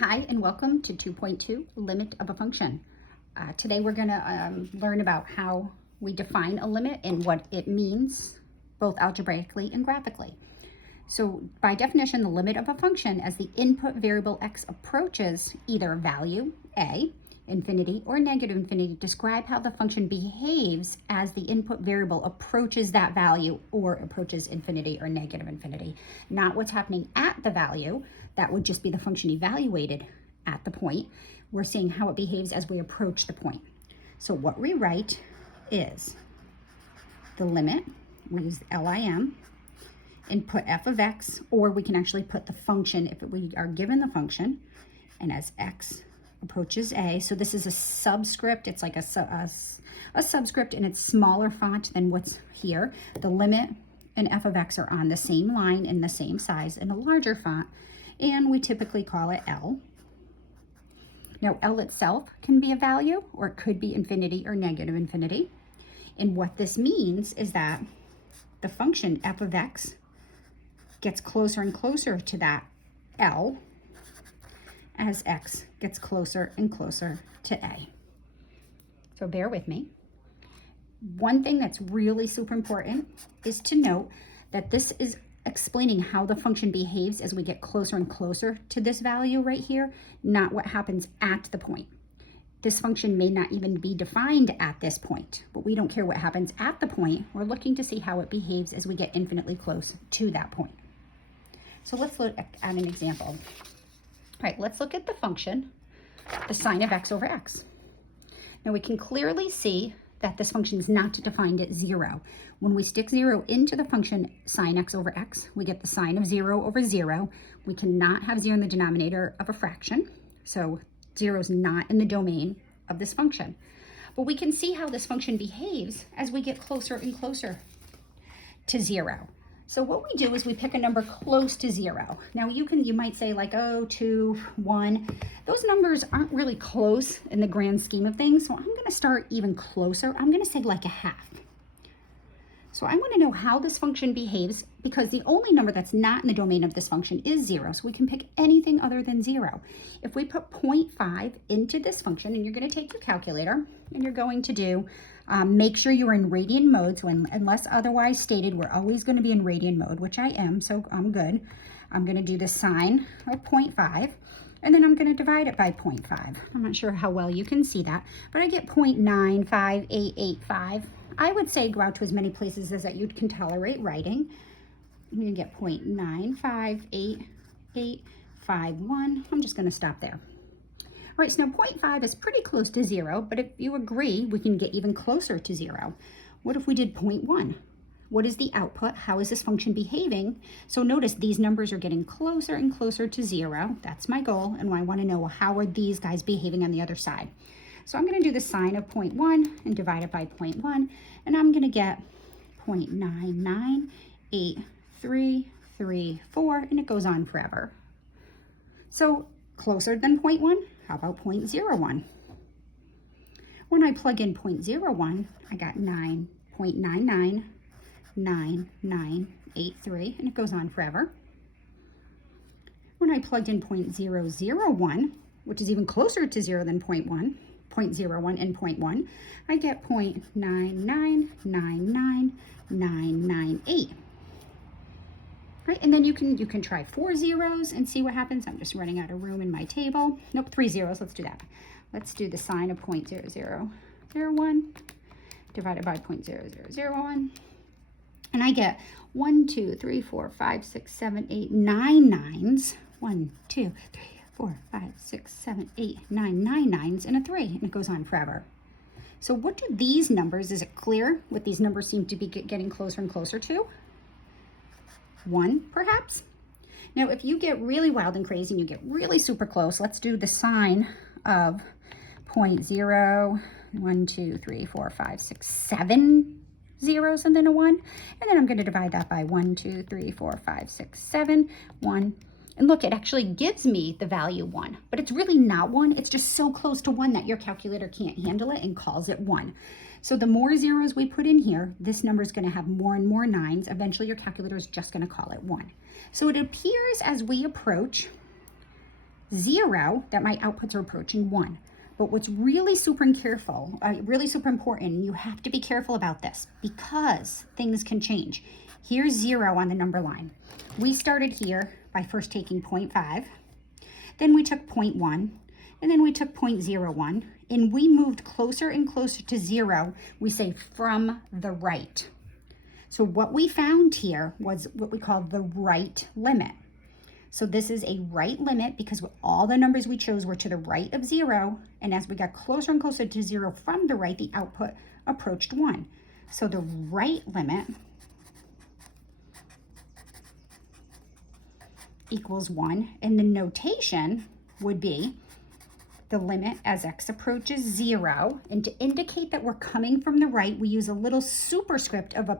Hi, and welcome to 2.2, limit of a function. Today we're going to learn about how we define a limit and what it means, both algebraically and graphically. So by definition, the limit of a function as the input variable x approaches either a value, a, infinity, or negative infinity, describe how the function behaves as the input variable approaches that value or approaches infinity or negative infinity. Not what's happening at the value. That would just be the function evaluated at the point. We're seeing how it behaves as we approach the point. So what we write is the limit, we use LIM, and put f of x, or we can actually put the function if we are given the function, and as x approaches a, so this is a subscript, it's like a subscript and it's smaller font than what's here. The limit and f of x are on the same line and the same size in a larger font, and we typically call it L. Now L itself can be a value, or it could be infinity or negative infinity. And what this means is that the function f of x gets closer and closer to that L as x gets closer and closer to a. So bear with me. One thing that's really super important is to note that this is explaining how the function behaves as we get closer and closer to this value right here, not what happens at the point. This function may not even be defined at this point, but we don't care what happens at the point. We're looking to see how it behaves as we get infinitely close to that point. So let's look at an example. All right, let's look at the function, the sine of x over x. Now we can clearly see that this function is not defined at 0. When we stick 0 into the function sine x over x, we get the sine of 0 over 0. We cannot have 0 in the denominator of a fraction, so 0 is not in the domain of this function. But we can see how this function behaves as we get closer and closer to 0. So what we do is we pick a number close to 0. Now you might say like, oh, 2, 1. Those numbers aren't really close in the grand scheme of things. So I'm going to start even closer. I'm going to say like a half. So I want to know how this function behaves because the only number that's not in the domain of this function is 0. So we can pick anything other than 0. If we put 0.5 into this function, and you're going to take your calculator and you're going to do make sure you're in radian mode, so unless otherwise stated, we're always going to be in radian mode, which I am, so I'm good. I'm going to do the sine of 0.5, and then I'm going to divide it by 0.5. I'm not sure how well you can see that, but I get 0.95885. I would say go out to as many places as that you can tolerate writing. I'm going to get 0.95881. I'm just going to stop there. All right, so now 0.5 is pretty close to 0, but if you agree, we can get even closer to 0. What if we did 0.1? What is the output? How is this function behaving? So notice these numbers are getting closer and closer to 0. That's my goal, and I want to know how are these guys behaving on the other side. So I'm going to do the sine of 0.1 and divide it by 0.1, and I'm going to get 0.998334, and it goes on forever. So closer than 0.1? How about 0.01? When I plug in 0.01, I got 9.999983, and it goes on forever. When I plugged in 0.001, which is even closer to 0 than 0.1 and 0.1, I get 0.9999998. Right, and then you can try 4 zeros and see what happens. I'm just running out of room in my table. Nope, 3 zeros. Let's do that. Let's do the sine of 0.0001 divided by 0.0001. And I get 1, 2, 3, 4, 5, 6, 7, 8, 9 nines. 1, 2, 3, 4, 5, 6, 7, 8, 9, 9 nines and a 3. And it goes on forever. So what do these numbers, is it clear what these numbers seem to be getting closer and closer to? 1, perhaps? Now, if you get really wild and crazy and you get really super close, let's do the sine of 0.0, 1, 2, 3, 4, 5, 6, 7 zeros and then a 1. And then I'm going to divide that by 1, 2, 3, 4, 5, 6, 7, 1. And look, it actually gives me the value 1, but it's really not 1. It's just so close to 1 that your calculator can't handle it and calls it 1. So the more zeros we put in here, this number is going to have more and more 9s. Eventually, your calculator is just going to call it 1. So it appears as we approach 0, that my outputs are approaching 1. But what's really super important, and you have to be careful about this because things can change. Here's 0 on the number line. We started here by first taking 0.5, then we took 0.1, and then we took 0.01, and we moved closer and closer to 0, we say from the right. So what we found here was what we call the right limit. So this is a right limit because all the numbers we chose were to the right of 0, and as we got closer and closer to 0 from the right, the output approached 1. So the right limit equals 1, and the notation would be the limit as x approaches 0, and to indicate that we're coming from the right, we use a little superscript of a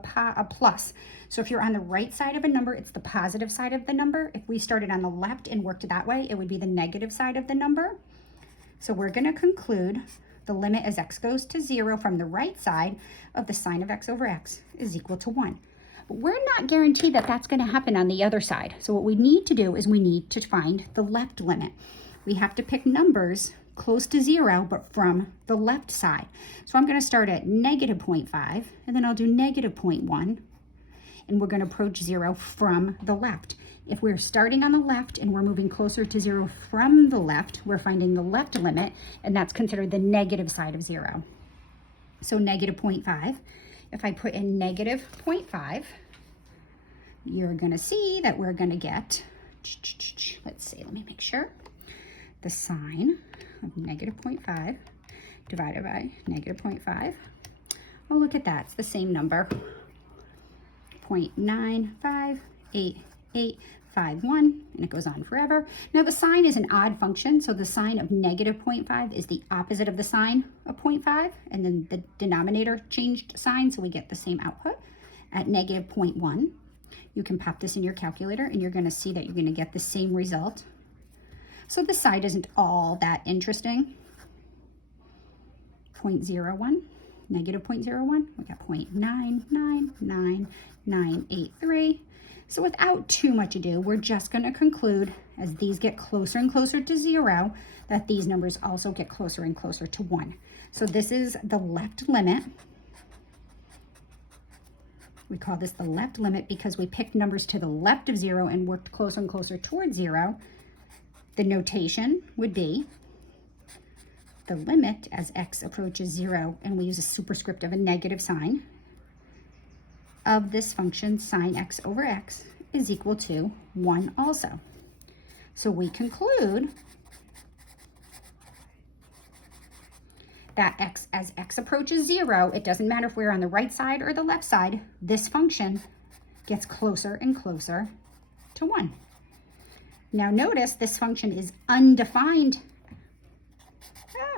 plus. So if you're on the right side of a number, it's the positive side of the number. If we started on the left and worked that way, it would be the negative side of the number. So we're going to conclude the limit as x goes to 0 from the right side of the sine of x over x is equal to 1. But we're not guaranteed that that's going to happen on the other side. So what we need to do is we need to find the left limit. We have to pick numbers close to 0, but from the left side. So I'm going to start at negative 0.5, and then I'll do negative 0.1, and we're going to approach 0 from the left. If we're starting on the left and we're moving closer to 0 from the left, we're finding the left limit, and that's considered the negative side of 0. So negative 0.5. If I put in negative 0.5, you're going to see that we're going to get, let's see, let me make sure, the sine of negative 0.5 divided by negative 0.5. Oh, look at that. It's the same number. 0.95881, and it goes on forever. Now, the sine is an odd function, so the sine of negative 0.5 is the opposite of the sine of 0.5, and then the denominator changed sign, so we get the same output at negative 0.1. You can pop this in your calculator, and you're going to see that you're going to get the same result. So the side isn't all that interesting. 0.01, negative 0.01, we got 0.999983. So without too much ado, we're just going to conclude, as these get closer and closer to 0, that these numbers also get closer and closer to 1. So this is the left limit. We call this the left limit because we picked numbers to the left of 0 and worked closer and closer towards 0. The notation would be the limit as x approaches 0, and we use a superscript of a negative sign, of this function sine x over x is equal to 1 also. So we conclude that as x approaches 0, it doesn't matter if we're on the right side or the left side, this function gets closer and closer to 1. Now notice this function is undefined.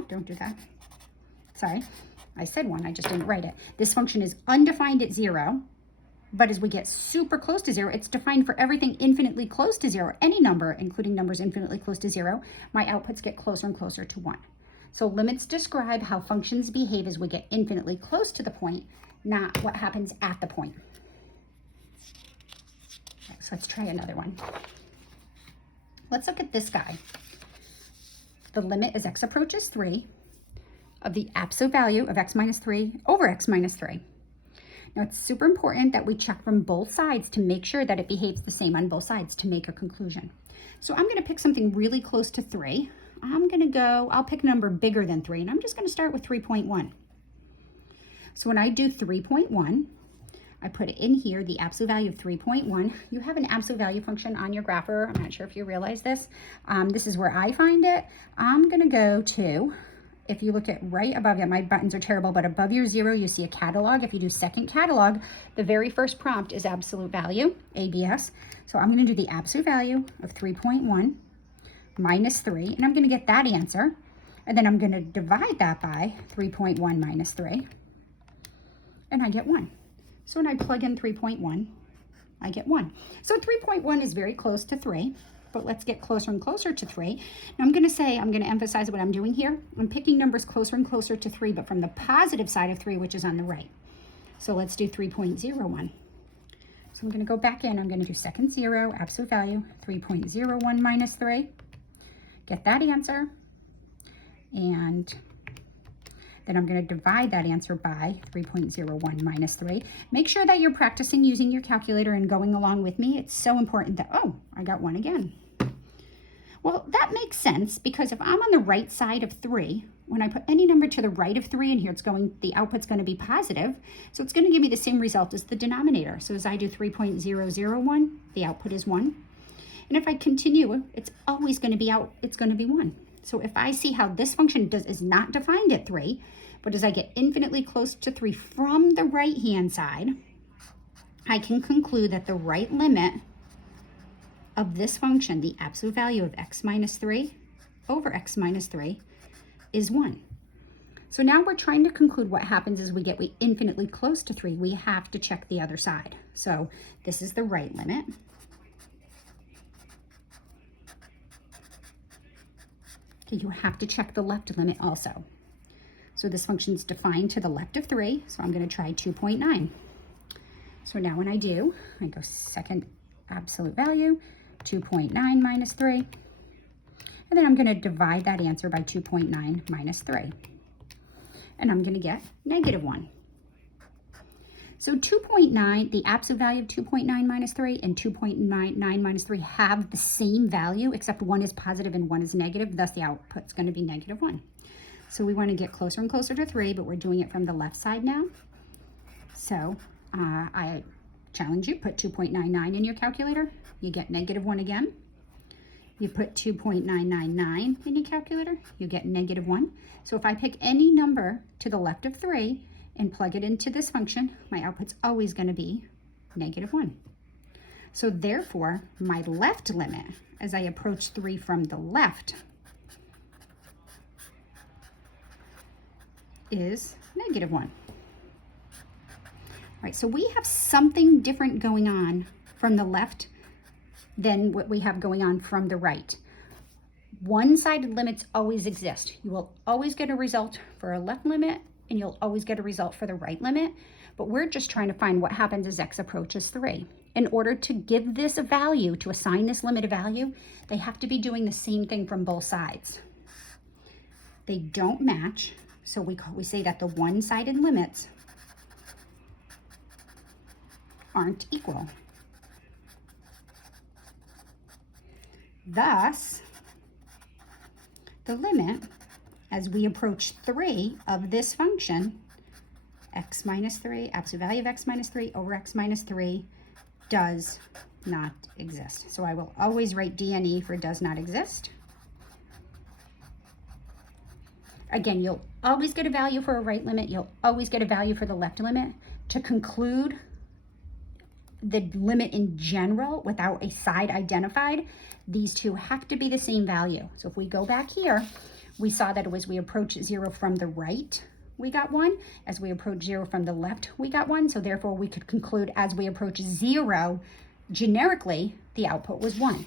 Don't do that. Sorry, I said 1, I just didn't write it. This function is undefined at 0, but as we get super close to 0, it's defined for everything infinitely close to 0. Any number, including numbers infinitely close to 0, my outputs get closer and closer to 1. So limits describe how functions behave as we get infinitely close to the point, not what happens at the point. Okay, so let's try another one. Let's look at this guy. The limit as x approaches 3 of the absolute value of x minus 3 over x minus 3. Now it's super important that we check from both sides to make sure that it behaves the same on both sides to make a conclusion. So I'm going to pick something really close to 3. I'll pick a number bigger than 3, and I'm just going to start with 3.1. So when I do 3.1, I put in here the absolute value of 3.1. You have an absolute value function on your grapher. I'm not sure if you realize this. This is where I find it. I'm going to go to, if you look at right above you, my buttons are terrible, but above your 0, you see a catalog. If you do second catalog, the very first prompt is absolute value, ABS. So I'm going to do the absolute value of 3.1 minus 3, and I'm going to get that answer. And then I'm going to divide that by 3.1 minus 3, and I get 1. So when I plug in 3.1, I get 1. So 3.1 is very close to 3, but let's get closer and closer to 3. Now I'm going to emphasize what I'm doing here. I'm picking numbers closer and closer to 3, but from the positive side of 3, which is on the right. So let's do 3.01. So I'm going to go back in. I'm going to do second 0, absolute value, 3.01 minus 3. get that answer, and then I'm going to divide that answer by 3.01 minus 3. Make sure that you're practicing using your calculator and going along with me. It's so important that, oh, I got 1 again. Well, that makes sense because if I'm on the right side of 3, when I put any number to the right of 3 in here, the output's going to be positive. So it's going to give me the same result as the denominator. So as I do 3.001, the output is 1. And if I continue, it's always going to be it's going to be 1. So if I see how this function is not defined at 3, but as I get infinitely close to 3 from the right-hand side, I can conclude that the right limit of this function, the absolute value of x minus 3 over x minus 3, is 1. So now we're trying to conclude what happens as we get infinitely close to 3. We have to check the other side. So this is the right limit. Okay, you have to check the left limit also. So this function is defined to the left of 3, so I'm going to try 2.9. So now when I do, I go second absolute value, 2.9 minus 3, and then I'm going to divide that answer by 2.9 minus 3. And I'm going to get -1. So 2.9, the absolute value of 2.9 minus 3 and 2.99 minus 3 have the same value, except one is positive and one is negative. Thus, the output's going to be -1. So we want to get closer and closer to 3, but we're doing it from the left side now. So I challenge you, put 2.99 in your calculator. You get -1 again. You put 2.999 in your calculator, you get -1. So if I pick any number to the left of 3 and plug it into this function, my output's always going to be -1. So therefore, my left limit, as I approach 3 from the left, is -1. All right, so we have something different going on from the left than what we have going on from the right. One-sided limits always exist. You will always get a result for a left limit, and you'll always get a result for the right limit, but we're just trying to find what happens as x approaches 3. In order to give this a value, to assign this limit a value, they have to be doing the same thing from both sides. They don't match, so we say that the one-sided limits aren't equal. Thus, the limit, as we approach 3 of this function, x minus 3, absolute value of x minus 3 over x minus 3, does not exist. So I will always write DNE for does not exist. Again, you'll always get a value for a right limit. You'll always get a value for the left limit. To conclude the limit in general without a side identified, these two have to be the same value. So if we go back here, we saw that as we approach 0 from the right, we got 1. As we approach 0 from the left, we got 1. So therefore, we could conclude as we approach 0, generically, the output was 1.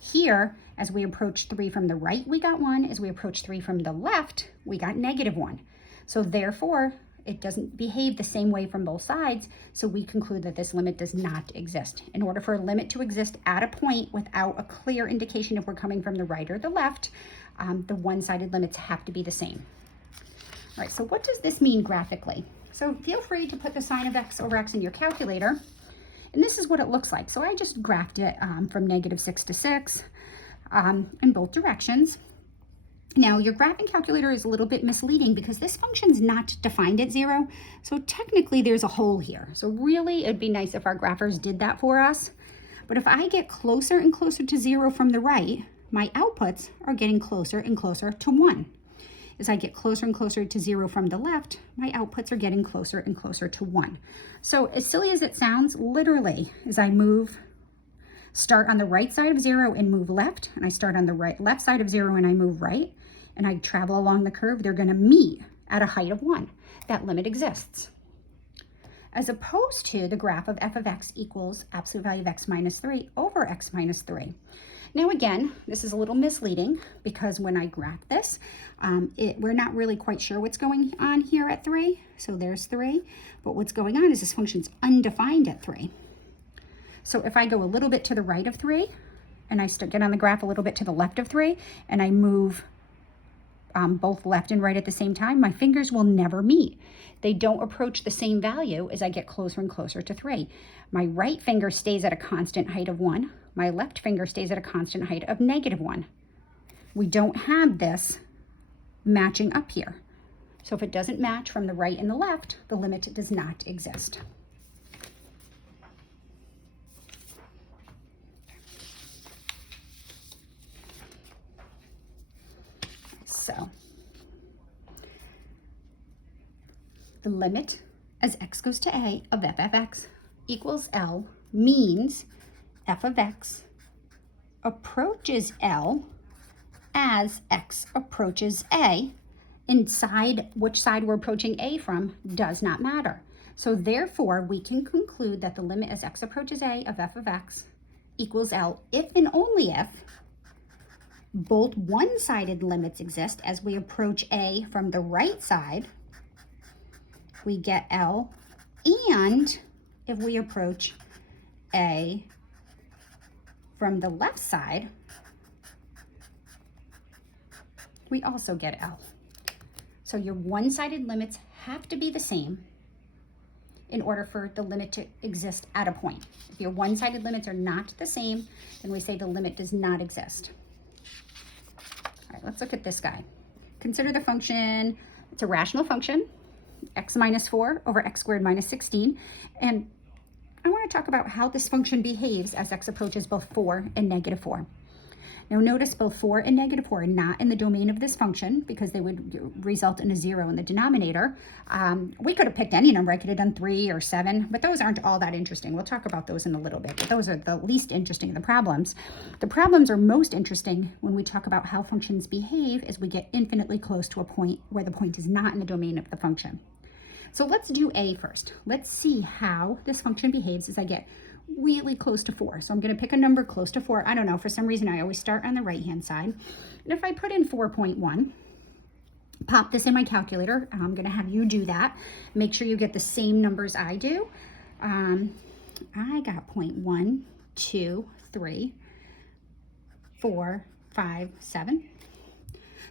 Here, as we approach 3 from the right, we got 1. As we approach 3 from the left, we got -1. So therefore, it doesn't behave the same way from both sides, so we conclude that this limit does not exist. In order for a limit to exist at a point without a clear indication if we're coming from the right or the left, the one-sided limits have to be the same. All right, so what does this mean graphically? So feel free to put the sign of x over x in your calculator, and this is what it looks like. So I just graphed it from -6 to 6 in both directions. Now, your graphing calculator is a little bit misleading because this function's not defined at 0, so technically there's a hole here. So really, it'd be nice if our graphers did that for us. But if I get closer and closer to 0 from the right, my outputs are getting closer and closer to 1. As I get closer and closer to 0 from the left, my outputs are getting closer and closer to 1. So as silly as it sounds, literally, as I start on the right side of 0 and move left, and I start on the left side of 0 and I move right, and I travel along the curve, they're going to meet at a height of 1. That limit exists. As opposed to the graph of f of x equals absolute value of x minus 3 over x minus 3. Now again, this is a little misleading because when I graph this, we're not really quite sure what's going on here at 3. So there's 3. But what's going on is this function's undefined at 3. So if I go a little bit to the right of 3, and I get on the graph a little bit to the left of 3, and I move both left and right at the same time, my fingers will never meet. They don't approach the same value as I get closer and closer to 3. My right finger stays at a constant height of 1. My left finger stays at a constant height of -1. We don't have this matching up here. So if it doesn't match from the right and the left, the limit does not exist. So the limit as x goes to a of f of x equals L means f of x approaches L as x approaches a. Inside which side we're approaching a from does not matter. So therefore, we can conclude that the limit as x approaches a of f of x equals L if and only if both one-sided limits exist. As we approach a from the right side, we get L, and if we approach a from the left side, we also get L. So your one-sided limits have to be the same in order for the limit to exist at a point. If your one-sided limits are not the same, then we say the limit does not exist. All right, let's look at this guy. Consider the function, it's a rational function, x minus 4 over x squared minus 16. And I want to talk about how this function behaves as x approaches both 4 and -4. Now notice both 4 and -4 are not in the domain of this function because they would result in a 0 in the denominator. We could have picked any number. I could have done 3 or 7, but those aren't all that interesting. We'll talk about those in a little bit, but those are the least interesting of the problems. The problems are most interesting when we talk about how functions behave as we get infinitely close to a point where the point is not in the domain of the function. So let's do A first. Let's see how this function behaves as I get really close to 4. So I'm going to pick a number close to 4. I don't know, for some reason I always start on the right hand side. And if I put in 4.1, pop this in my calculator. I'm going to have you do that. Make sure you get the same numbers I do. I got 0.1, 2, 3, 4, 5, 7.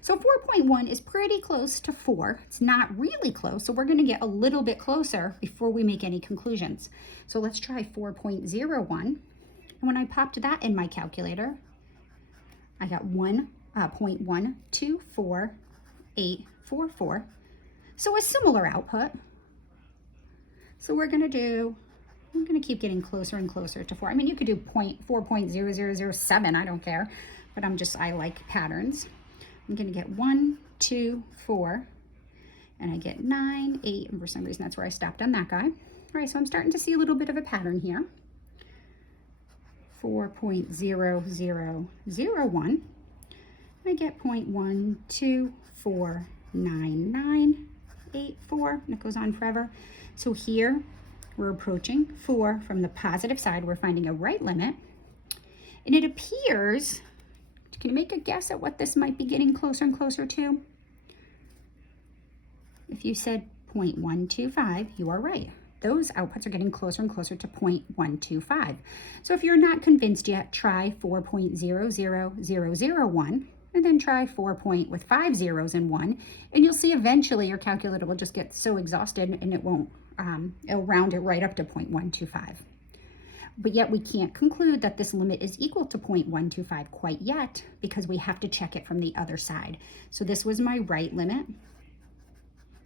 So 4.1 is pretty close to 4. It's not really close, so we're going to get a little bit closer before we make any conclusions. So let's try 4.01. And when I popped that in my calculator, I got 1.124844. So a similar output. So we're going to keep getting closer and closer to 4. I mean, you could do 4.0007, I don't care, but I like patterns. I'm going to get 1, 2, 4, and I get 9, 8, and for some reason that's where I stopped on that guy. All right, so I'm starting to see a little bit of a pattern here. 4.0001. I get 0.124998.4, and it goes on forever. So here we're approaching 4 from the positive side. We're finding a right limit, and it appears. Can you make a guess at what this might be getting closer and closer to? If you said 0.125, you are right. Those outputs are getting closer and closer to 0.125. So if you're not convinced yet, try 4.00001, and then try 4 with 5 zeros and 1, and you'll see eventually your calculator will just get so exhausted and it won't, it'll round it right up to 0.125. But yet we can't conclude that this limit is equal to 0.125 quite yet because we have to check it from the other side. So this was my right limit.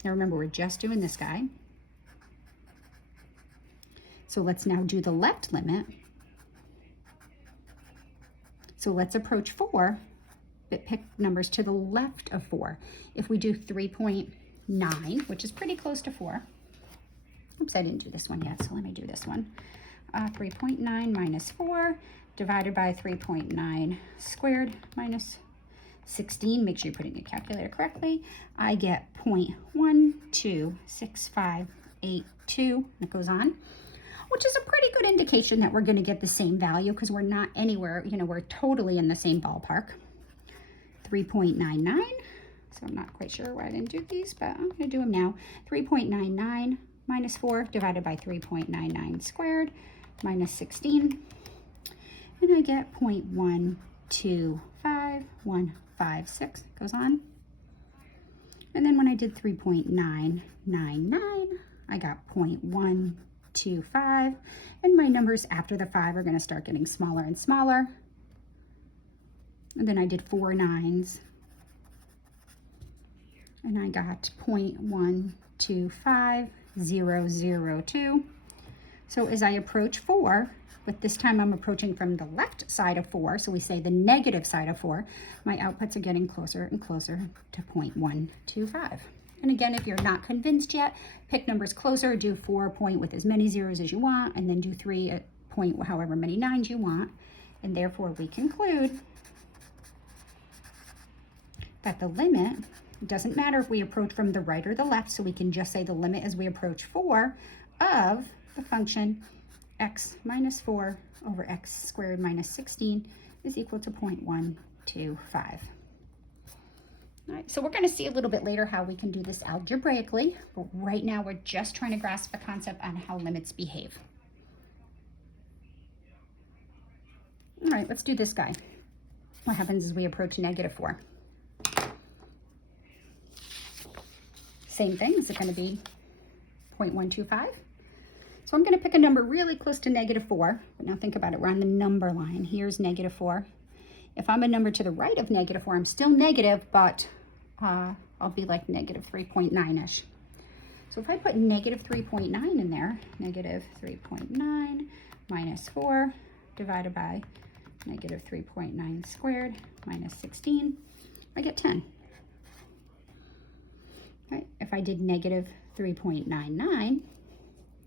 Now remember, we're just doing this guy. So let's now do the left limit. So let's approach 4, but pick numbers to the left of 4. If we do 3.9, which is pretty close to 4. Oops, I didn't do this one yet, so let me do this one. 3.9 minus 4 divided by 3.9 squared minus 16. Make sure you put it in your calculator correctly. I get 0.126582, and it goes on, which is a pretty good indication that we're going to get the same value because we're not anywhere, we're totally in the same ballpark. 3.99, so I'm not quite sure why I didn't do these, but I'm going to do them now. 3.99 minus 4 divided by 3.99 squared minus 16. and I get 0.125156, goes on. And then when I did 3.999, I got 0.125, and my numbers after the 5 are going to start getting smaller and smaller. And then I did 4 9s, and I got 0.125002. So as I approach 4, but this time I'm approaching from the left side of 4, so we say the negative side of 4, my outputs are getting closer and closer to 0.125. And again, if you're not convinced yet, pick numbers closer, do 4 point with as many zeros as you want, and then do 3 at point however many 9s you want. And therefore we conclude that the limit, it doesn't matter if we approach from the right or the left, so we can just say the limit as we approach 4 of the function x minus 4 over x squared minus 16 is equal to 0.125. All right, so we're going to see a little bit later how we can do this algebraically, but right now we're just trying to grasp the concept on how limits behave. All right, let's do this guy. What happens as we approach negative 4? Same thing, is it going to be 0.125? So I'm going to pick a number really close to negative 4, but now think about it, we're on the number line. Here's negative 4. If I'm a number to the right of negative 4, I'm still negative, but I'll be like negative 3.9-ish. So if I put negative 3.9 in there, negative 3.9 minus 4 divided by negative 3.9 squared minus 16, I get 10. Right. If I did negative 3.99,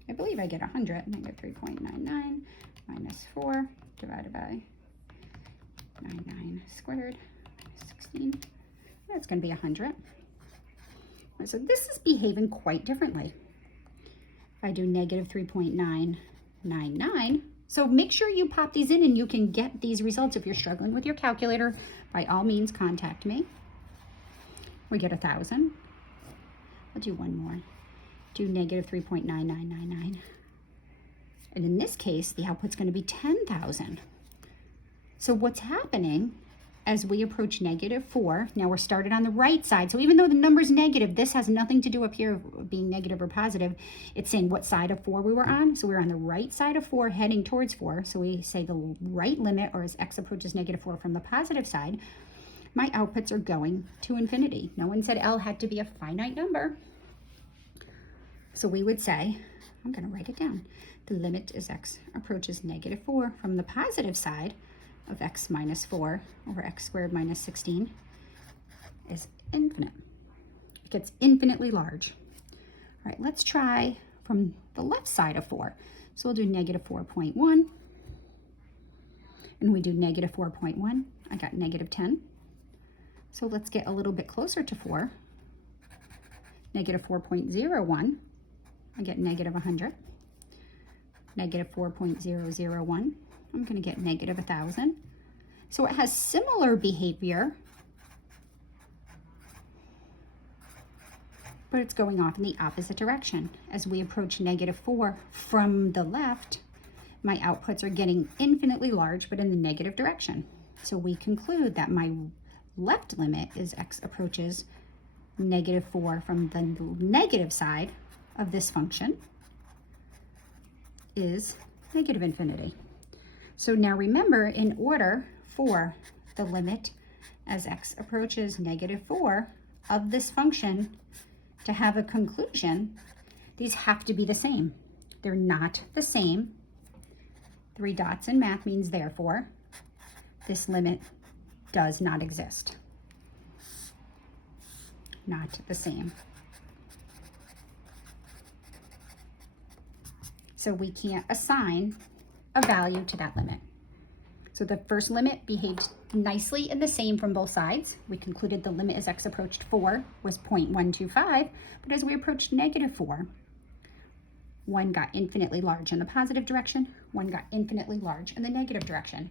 I believe I get 100. Negative 3.99 minus 4 divided by 99 squared minus 16. That's going to be 100. So this is behaving quite differently. If I do negative 3.999, so make sure you pop these in and you can get these results. If you're struggling with your calculator, by all means, contact me. We get 1,000. I'll do one more. Do negative 3.9999. And in this case, the output's going to be 10,000. So what's happening as we approach negative 4, now we're started on the right side. So even though the number's negative, this has nothing to do up here of being negative or positive. It's saying what side of 4 we were on. So we're on the right side of 4 heading towards 4. So we say the right limit, or as x approaches negative 4 from the positive side, my outputs are going to infinity. No one said L had to be a finite number. So we would say, I'm going to write it down. The limit as x approaches negative 4 from the positive side of x minus 4 over x squared minus 16 is infinite. It gets infinitely large. All right, let's try from the left side of 4. So we'll do negative 4.1. And we do negative 4.1. I got negative 10. So let's get a little bit closer to 4. Negative 4.01. I get negative 100. Negative 4.001. I'm going to get negative 1,000. So it has similar behavior, but it's going off in the opposite direction. As we approach negative 4 from the left, my outputs are getting infinitely large, but in the negative direction. So we conclude that my left limit as x approaches negative 4 from the negative side of this function is negative infinity. So now remember, in order for the limit as x approaches negative 4 of this function to have a conclusion, these have to be the same. They're not the same. 3 dots in math means therefore this limit does not exist. Not the same. So we can't assign a value to that limit. So the first limit behaved nicely and the same from both sides. We concluded the limit as x approached 4 was 0.125, but as we approached negative 4, one got infinitely large in the positive direction, one got infinitely large in the negative direction.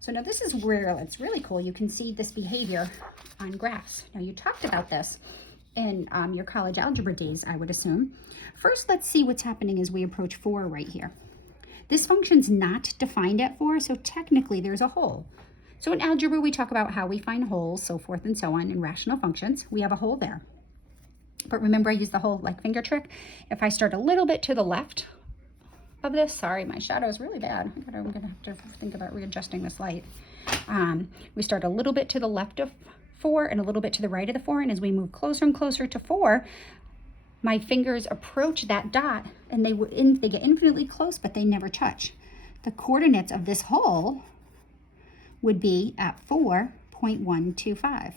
So now this is where it's really cool. You can see this behavior on graphs. Now you talked about this in your college algebra days, I would assume. First, let's see what's happening as we approach 4 right here. This function's not defined at 4, so technically there's a hole. So in algebra, we talk about how we find holes, so forth and so on. In rational functions, we have a hole there. But remember, I use the whole like finger trick. If I start a little bit to the left of this, sorry, my shadow is really bad. I'm gonna have to think about readjusting this light. We start a little bit to the left of 4 and a little bit to the right of the 4, and as we move closer and closer to 4, my fingers approach that dot, and they get infinitely close, but they never touch. The coordinates of this hole would be at 4.125.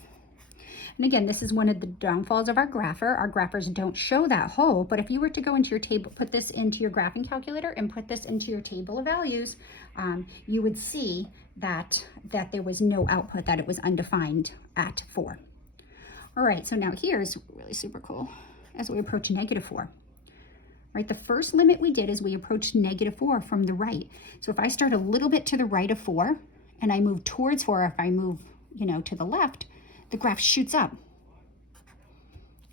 And again, this is one of the downfalls of our grapher. Our graphers don't show that hole, but if you were to go into your table, put this into your graphing calculator and put this into your table of values, you would see that there was no output, that it was undefined at 4. All right, so now here's really super cool as we approach -4. Right, the first limit we did is we approached -4 from the right. So if I start a little bit to the right of 4 and I move towards 4, if I move, to the left, the graph shoots up.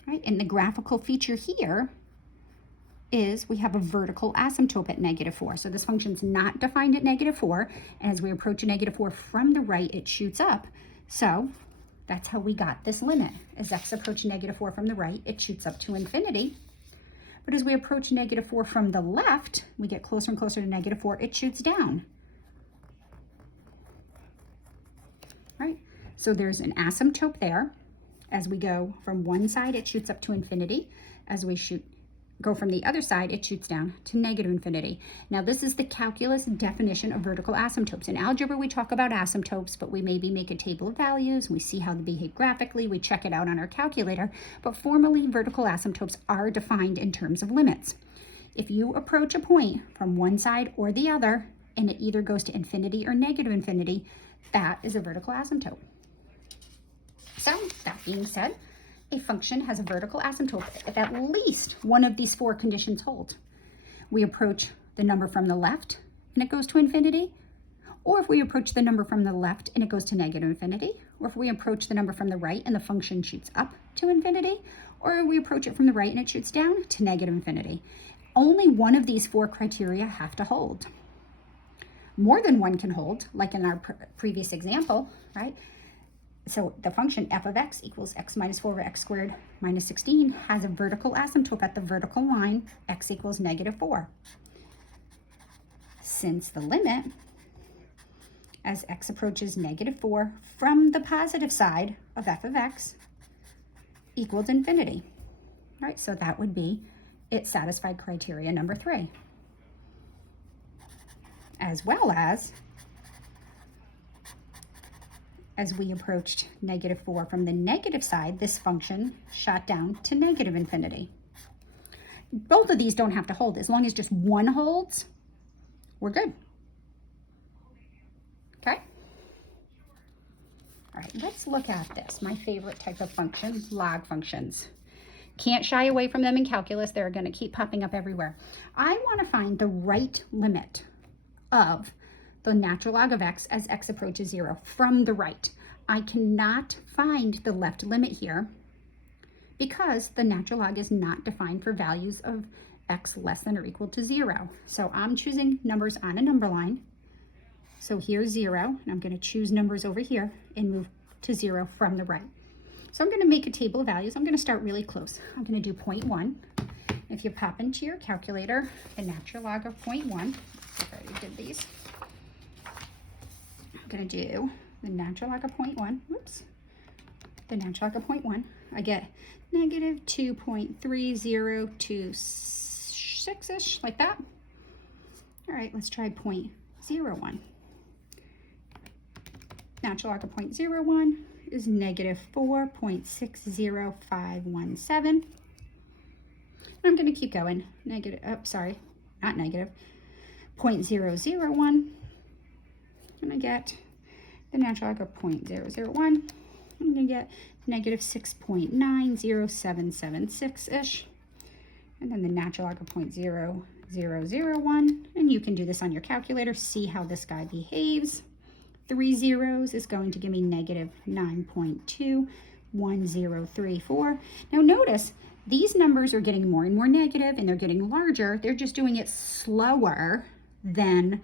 Right, and the graphical feature here is we have a vertical asymptote at -4. So this function's not defined at -4, and as we approach a -4 from the right, it shoots up. So that's how we got this limit. As x approaches -4 from the right, it shoots up to infinity. But as we approach -4 from the left, we get closer and closer to -4, it shoots down. Right? So there's an asymptote there. As we go from one side, it shoots up to infinity. As we go from the other side, it shoots down to -infinity. Now, this is the calculus definition of vertical asymptotes. In algebra, we talk about asymptotes, but we maybe make a table of values. We see how they behave graphically. We check it out on our calculator. But formally, vertical asymptotes are defined in terms of limits. If you approach a point from one side or the other, and it either goes to infinity or -infinity, that is a vertical asymptote. So, that being said, a function has a vertical asymptote if at least one of these 4 conditions hold. We approach the number from the left and it goes to infinity, or if we approach the number from the left and it goes to -infinity, or if we approach the number from the right and the function shoots up to infinity, or we approach it from the right and it shoots down to -infinity. Only one of these 4 criteria have to hold. More than one can hold, like in our previous example, right? So the function f of x equals x minus 4 over x squared minus 16 has a vertical asymptote at the vertical line, x equals -4. Since the limit, as x approaches -4 from the positive side of f of x equals infinity. All right, so that would be it satisfied criteria number 3. As well as we approached -4 from the negative side, this function shot down to -infinity. Both of these don't have to hold. As long as just one holds, we're good. Okay? All right, let's look at this. My favorite type of function, log functions. Can't shy away from them in calculus. They're going to keep popping up everywhere. I want to find the right limit of the natural log of x as x approaches 0 from the right. I cannot find the left limit here because the natural log is not defined for values of x less than or equal to 0. So I'm choosing numbers on a number line. So here's 0, and I'm going to choose numbers over here and move to 0 from the right. So I'm going to make a table of values. I'm going to start really close. I'm going to do 0.1. If you pop into your calculator the natural log of 0.1, I already did these. I'm going to do the natural log of 0.1. Whoops. The natural log of 0.1. I get -2.3026-ish, like that. All right, let's try 0.01. Natural log of 0.01 is -4.60517. I'm going to keep going. Negative, sorry, not negative. 0.001. And I get the natural log of 0.001. I'm going to get -6.90776-ish. And then the natural log of 0.0001. And you can do this on your calculator. See how this guy behaves. 3 zeros is going to give me -9.21034. Now notice, these numbers are getting more and more negative, and they're getting larger. They're just doing it slower than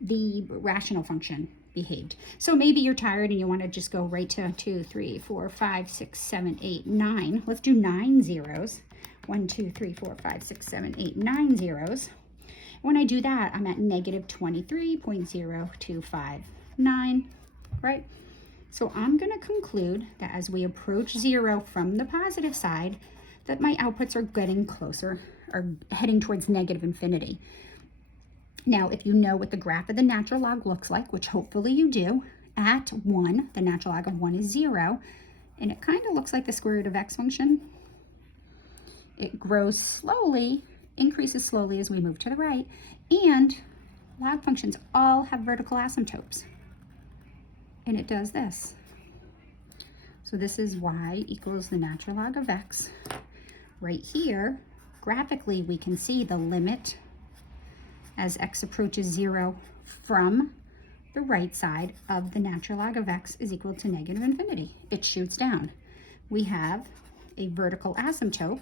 the rational function behaved. So maybe you're tired and you want to just go right to 2, 3, 4, 5, 6, 7, 8, 9. Let's do 9 zeros. 1, 2, 3, 4, 5, 6, 7, 8, 9 zeros. When I do that, I'm at negative 23.0259, right? So I'm going to conclude that as we approach 0 from the positive side, that my outputs are getting closer, or heading towards negative infinity. Now, if you know what the graph of the natural log looks like, which hopefully you do, at 1, the natural log of 1 is 0, and it kind of looks like the square root of x function. It grows slowly, increases slowly as we move to the right, and log functions all have vertical asymptotes. And it does this. So this is y equals the natural log of x. Right here, graphically, we can see the limit as x approaches 0 from the right side of the natural log of x is equal to negative infinity. It shoots down. We have a vertical asymptote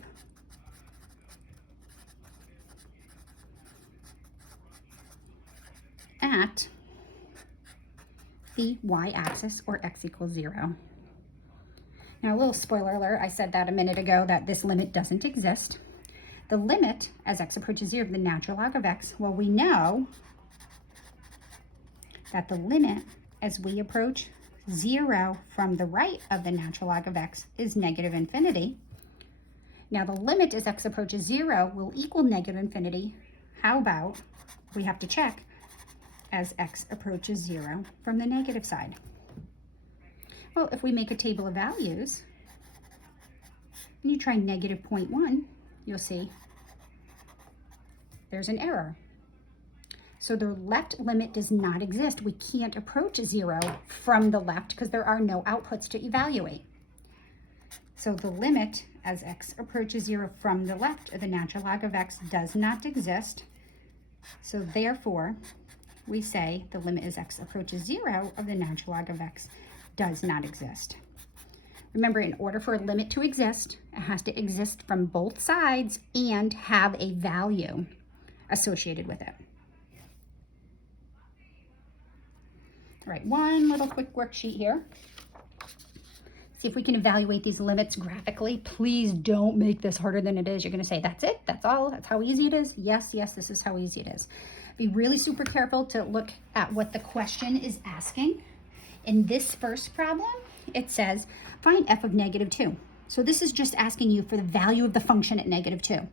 at the y-axis, or x equals 0. Now, a little spoiler alert, I said that a minute ago that this limit doesn't exist. The limit as x approaches 0 of the natural log of x, well, we know that the limit as we approach 0 from the right of the natural log of x is negative infinity. Now, the limit as x approaches 0 will equal negative infinity. How about, we have to check, as x approaches 0 from the negative side? Well, if we make a table of values, and you try negative 0.1, you'll see there's an error. So the left limit does not exist. We can't approach 0 from the left because there are no outputs to evaluate. So the limit as x approaches 0 from the left of the natural log of x does not exist. So therefore, we say the limit as x approaches 0 of the natural log of x does not exist. Remember, in order for a limit to exist, it has to exist from both sides and have a value associated with it. All right, one little quick worksheet here. See if we can evaluate these limits graphically. Please don't make this harder than it is. You're going to say, that's it? That's all? That's how easy it is? Yes, this is how easy it is. Be really super careful to look at what the question is asking. In this first problem, it says, find f of negative 2. So this is just asking you for the value of the function at negative 2.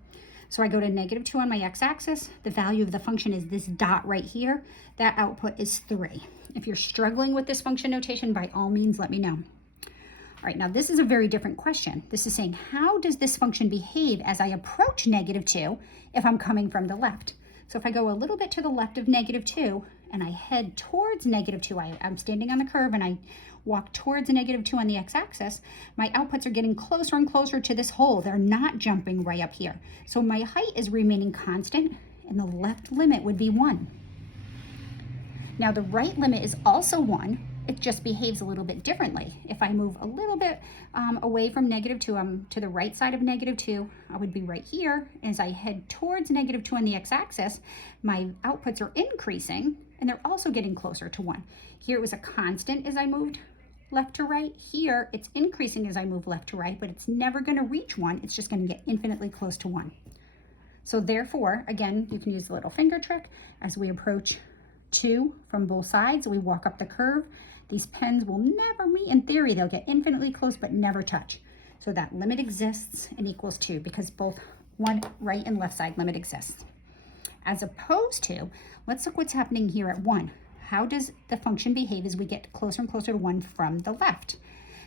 So I go to negative 2 on my x-axis. The value of the function is this dot right here. That output is 3. If you're struggling with this function notation, by all means, let me know. All right, now this is a very different question. This is saying, how does this function behave as I approach negative 2 if I'm coming from the left? So if I go a little bit to the left of negative 2 and I head towards negative 2, I'm standing on the curve and I walk towards negative 2 on the x-axis, my outputs are getting closer and closer to this hole. They're not jumping right up here. So my height is remaining constant and the left limit would be 1. Now the right limit is also 1. It just behaves a little bit differently. If I move a little bit away from negative 2, I'm to the right side of negative 2, I would be right here. As I head towards negative 2 on the x-axis, my outputs are increasing, and they're also getting closer to 1. Here it was a constant as I moved left to right. Here it's increasing as I move left to right, but it's never going to reach 1. It's just going to get infinitely close to 1. So therefore, again, you can use the little finger trick. As we approach 2 from both sides, we walk up the curve. These pens will never meet. In theory, they'll get infinitely close but never touch. So that limit exists and equals 2 because both one right and left side limit exists. As opposed to, let's look what's happening here at 1. How does the function behave as we get closer and closer to 1 from the left?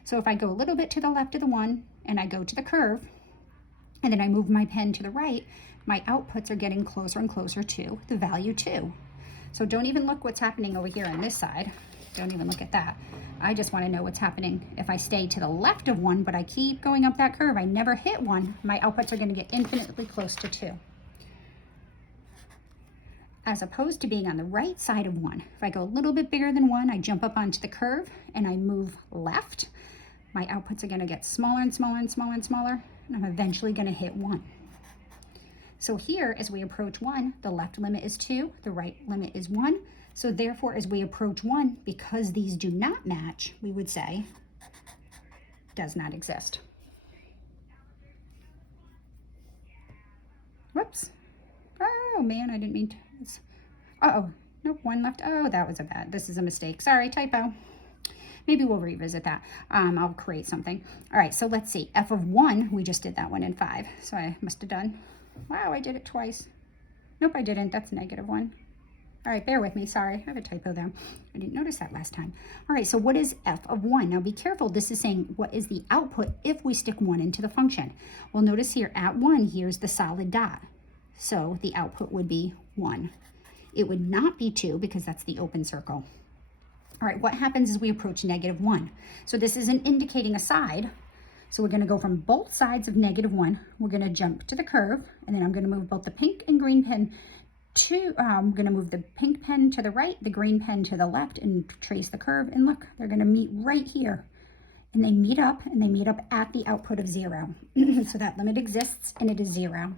So if I go a little bit to the left of the 1 and I go to the curve, and then I move my pen to the right, my outputs are getting closer and closer to the value 2. So don't even look what's happening over here on this side. Don't even look at that. I just want to know what's happening. If I stay to the left of 1, but I keep going up that curve, I never hit 1, my outputs are going to get infinitely close to 2. As opposed to being on the right side of 1. If I go a little bit bigger than 1, I jump up onto the curve and I move left, my outputs are going to get smaller and smaller and smaller and smaller, and I'm eventually going to hit 1. So here, as we approach 1, the left limit is 2, the right limit is 1. So therefore, as we approach 1, because these do not match, we would say does not exist. Whoops. Oh, man, I didn't mean to. Uh-oh. Nope, 1 left. Oh, that was this is a mistake. Sorry, typo. Maybe we'll revisit that. I'll create something. All right, so let's see. F of 1, we just did that one in 5. So I must have done. Wow, I did it twice. Nope, I didn't. That's -1. All right, bear with me. Sorry, I have a typo there. I didn't notice that last time. All right, so what is f of 1? Now be careful. This is saying what is the output if we stick 1 into the function. Well, notice here at 1, here's the solid dot. So the output would be 1. It would not be 2 because that's the open circle. All right, what happens as we approach -1? So this isn't indicating a side. So we're going to go from both sides of -1. We're going to jump to the curve, and then I'm going to move both the pink and green pen to, I'm going to move the pink pen to the right, the green pen to the left, and trace the curve. And look, they're going to meet right here. And they meet up at the output of 0. So that limit exists, and it is 0.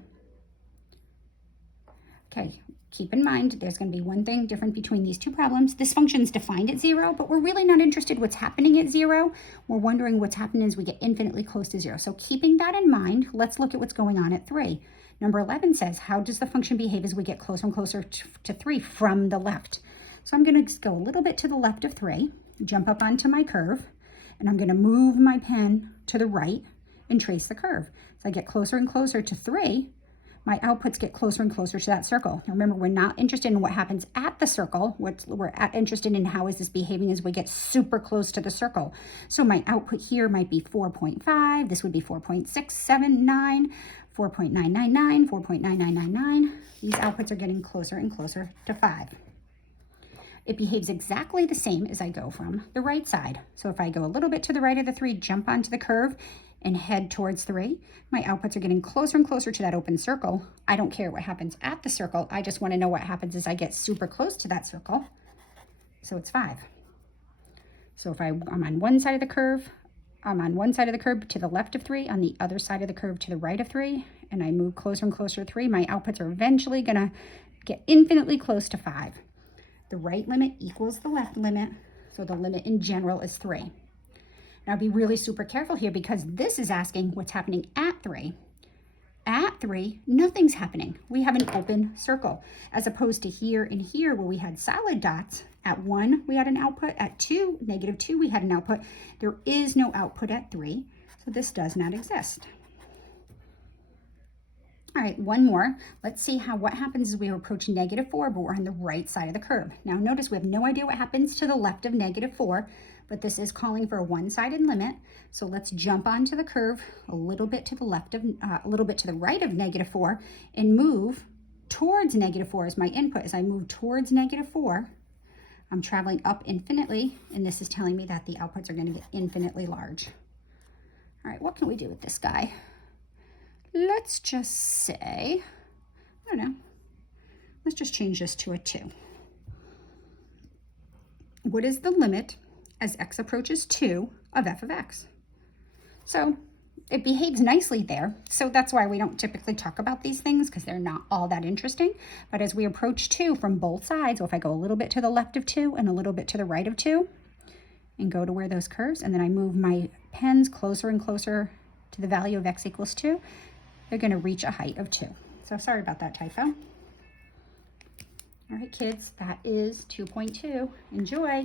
Okay, keep in mind, there's going to be one thing different between these two problems. This function is defined at 0, but we're really not interested what's happening at 0. We're wondering what's happening as we get infinitely close to 0. So keeping that in mind, let's look at what's going on at 3. Number 11 says, how does the function behave as we get closer and closer to 3 from the left? So I'm going to go a little bit to the left of 3, jump up onto my curve, and I'm going to move my pen to the right and trace the curve. So I get closer and closer to 3. My outputs get closer and closer to that circle. Now remember, we're not interested in what happens at the circle. We're interested in how is this behaving as we get super close to the circle. So my output here might be 4.5. This would be 4.679, 4.999, 4.9999. These outputs are getting closer and closer to 5. It behaves exactly the same as I go from the right side. So if I go a little bit to the right of the 3, jump onto the curve, and head towards 3, my outputs are getting closer and closer to that open circle. I don't care what happens at the circle. I just want to know what happens as I get super close to that circle. So it's 5. So if I'm on one side of the curve, I'm on one side of the curve to the left of 3, on the other side of the curve to the right of 3, and I move closer and closer to 3, my outputs are eventually going to get infinitely close to 5. The right limit equals the left limit, so the limit in general is 3. Now be really super careful here because this is asking what's happening at 3. At 3, nothing's happening. We have an open circle as opposed to here and here where we had solid dots. At 1, we had an output. At 2, -2, we had an output. There is no output at 3, so this does not exist. All right, one more. Let's see what happens as we approach -4, but we're on the right side of the curve. Now notice we have no idea what happens to the left of -4, but this is calling for a one-sided limit. So let's jump onto the curve a little bit to the left of, a little bit to the right of -4 and move towards -4 as my input. As I move towards -4, I'm traveling up infinitely, and this is telling me that the outputs are going to get infinitely large. All right, what can we do with this guy? Let's just say, I don't know, let's just change this to a 2. What is the limit as x approaches 2 of f of x? So it behaves nicely there. So that's why we don't typically talk about these things because they're not all that interesting. But as we approach 2 from both sides, so if I go a little bit to the left of 2 and a little bit to the right of 2 and go to where those curves, and then I move my pens closer and closer to the value of x equals 2, they're going to reach a height of 2. So sorry about that typo. All right, kids, that is 2.2. Enjoy.